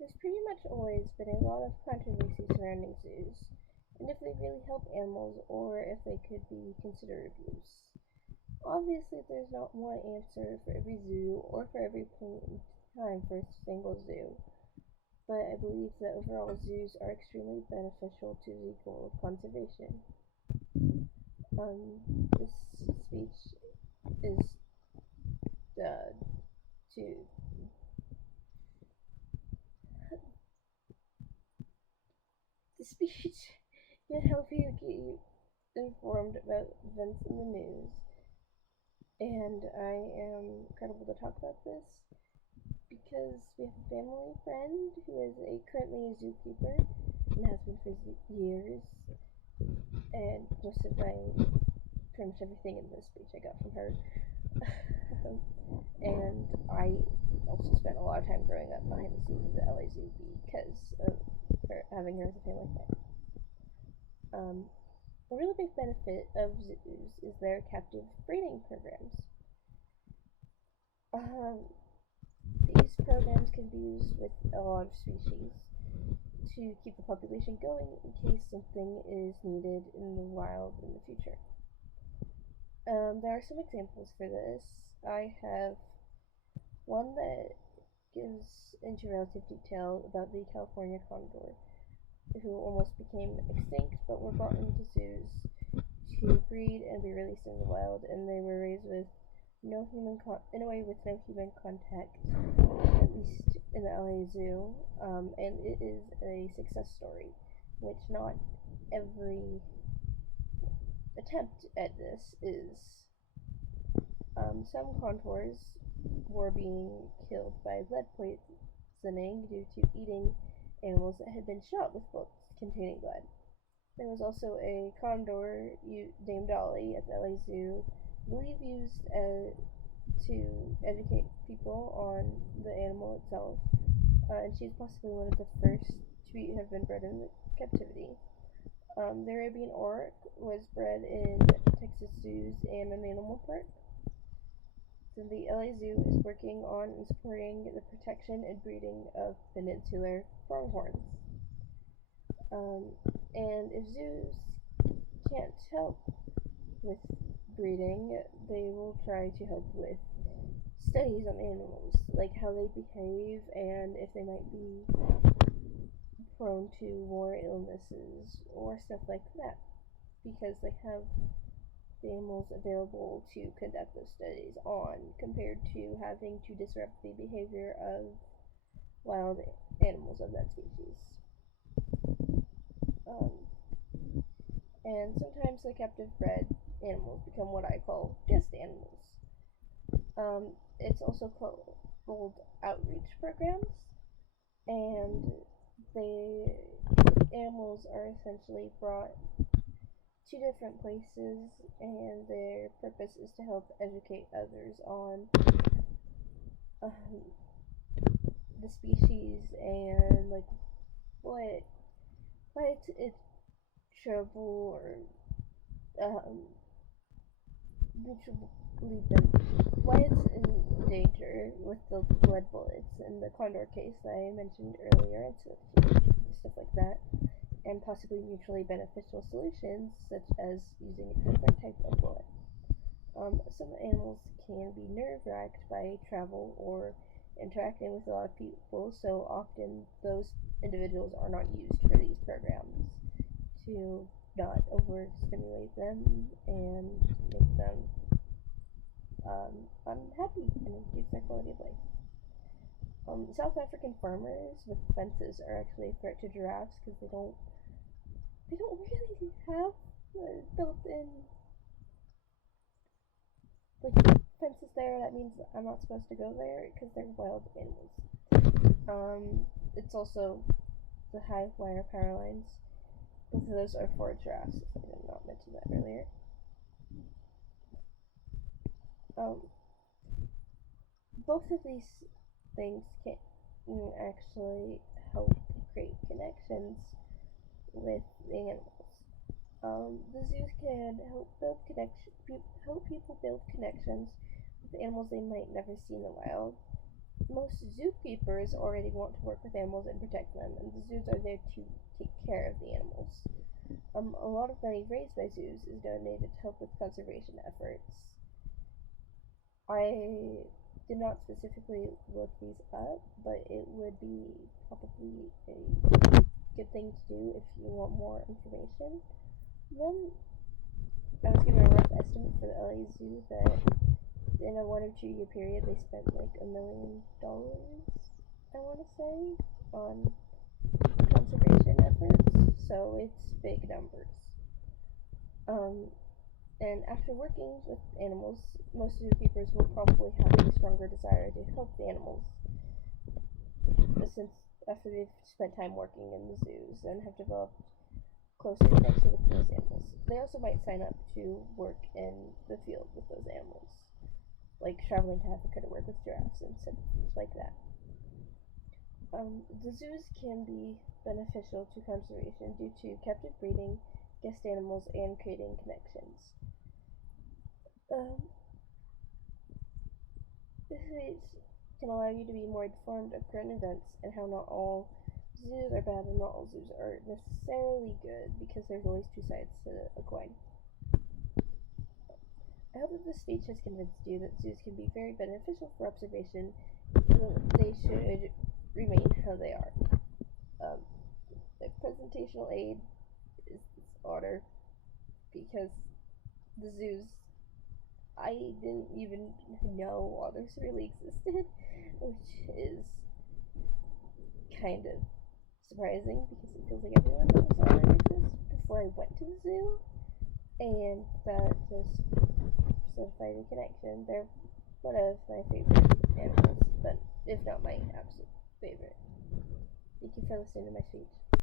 There's pretty much always been a lot of controversy surrounding zoos, and if they really help animals or if they could be considered abuse. Obviously, there's not one answer for every zoo or for every point in time for a single zoo, but I believe that overall zoos are extremely beneficial to the goal of conservation. This speech is to the speech can help you keep informed about events in the news, and I am incredible to talk about this because we have a family friend who is currently a zookeeper and has been for years, and most of my pretty much everything in this speech I got from her. And I also spent a lot of time growing up behind the scenes of the LA Zoo because of having her as a family friend. A really big benefit of zoos is their captive breeding programs. These programs can be used with a lot of species to keep the population going in case something is needed in the wild in the future. There are some examples for this. I have one that gives into relative detail about the California condor, who almost became extinct but were brought into zoos to breed and be released in the wild, and they were raised with no human in a way with no human contact, at least in the LA Zoo, and it is a success story, which not every attempt at this is. Some condors were being killed by lead poisoning due to eating animals that had been shot with bullets containing lead. There was also a condor named Dolly at the LA Zoo, I believe used to educate people on the animal itself, and she's possibly one of the first to have been bred in captivity. The Arabian Aurc was bred in Texas zoos and an animal park. So the LA Zoo is working on and supporting the protection and breeding of peninsular pronghorns. And if zoos can't help with breeding, they will try to help with studies on animals, like how they behave and if they might be prone to more illnesses or stuff like that, because they have the animals available to conduct those studies on compared to having to disrupt the behavior of wild animals of that species. And sometimes the captive bred animals become what I call just animals. It's also called outreach programs, and the animals are essentially brought to different places, and their purpose is to help educate others on the species and like what it's trouble or mutually why it's in danger with the lead bullets in the condor case that I mentioned earlier, and stuff like that, and possibly mutually beneficial solutions such as using a different type of bullet. Some animals can be nerve-wracked by travel or interacting with a lot of people, so often those individuals are not used for these programs to not overstimulate them and make them unhappy and reduce their quality of life. South African farmers with fences are actually a threat to giraffes because they don't really have built-in like fences there. That means I'm not supposed to go there because they're wild animals. It's also the high wire power lines. Both of those are for giraffes, if I did not mention that earlier. Both of these things can actually help create connections with the animals. The zoos can help people build connections with animals they might never see in the wild, most zookeepers already want to work with animals and protect them, and the zoos are there to take care of the animals. A lot of money raised by zoos is donated to help with conservation efforts. I did not specifically look these up, but it would be probably a good thing to do if you want more information. Then I was given a rough estimate for the LA Zoo that in a 1 or 2 year period they spent like $1 million, I want to say, on conservation efforts. So it's big numbers. And after working with animals, most zookeepers will probably have a stronger desire to help the animals, since after they've spent time working in the zoos and have developed closer connection with those animals. They also might sign up to work in the field with those animals, like traveling to Africa to work with giraffes and stuff like that. The zoos can be beneficial to conservation due to captive breeding, guest animals, and creating connections. This can allow you to be more informed of current events and how not all zoos are bad and not all zoos are necessarily good, because there's always two sides to a coin. I hope that this speech has convinced you that zoos can be very beneficial for observation, and that they should remain how they are. The presentational aid is this order because the zoos, I didn't even know others really existed, which is kind of surprising because it feels like everyone knows otters exist before I went to the zoo, and that just solidified the connection. They're one of my favorite animals, but if not my absolute favorite. Thank you for listening to my speech.